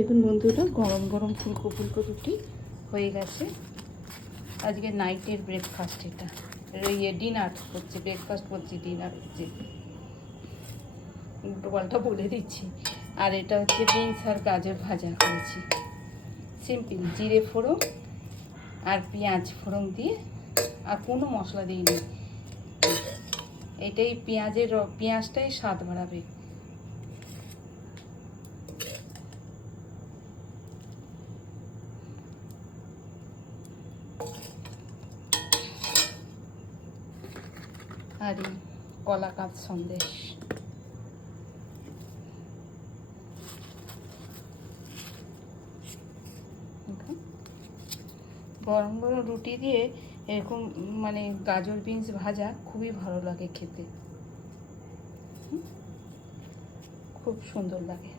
দেখুন বন্ধুরা, গরম গরম ফুলকো ফুলকো রুটি হয়ে গেছে। আজকে নাইটের ব্রেকফাস্ট, এটা ডিনার হচ্ছে, ব্রেকফাস্ট বলছি, ডিনার হচ্ছে, উল্টো পাল্টা বলে দিচ্ছি। আর এটা হচ্ছে বিনস আর গাজর ভাজা করেছি, সিম্পল জিরে ফোড়ন আর পেঁয়াজ ফোড়ন দিয়ে, আর কোনো মশলা দিইনি। এটাই পেঁয়াজটাই স্বাদ বাড়াবে। আর এই কলাকাঁদ সন্দেশ। গরম গরম রুটি দিয়ে এরকম মানে গাজর বিনস ভাজা খুবই ভালো লাগে খেতে, খুব সুন্দর লাগে।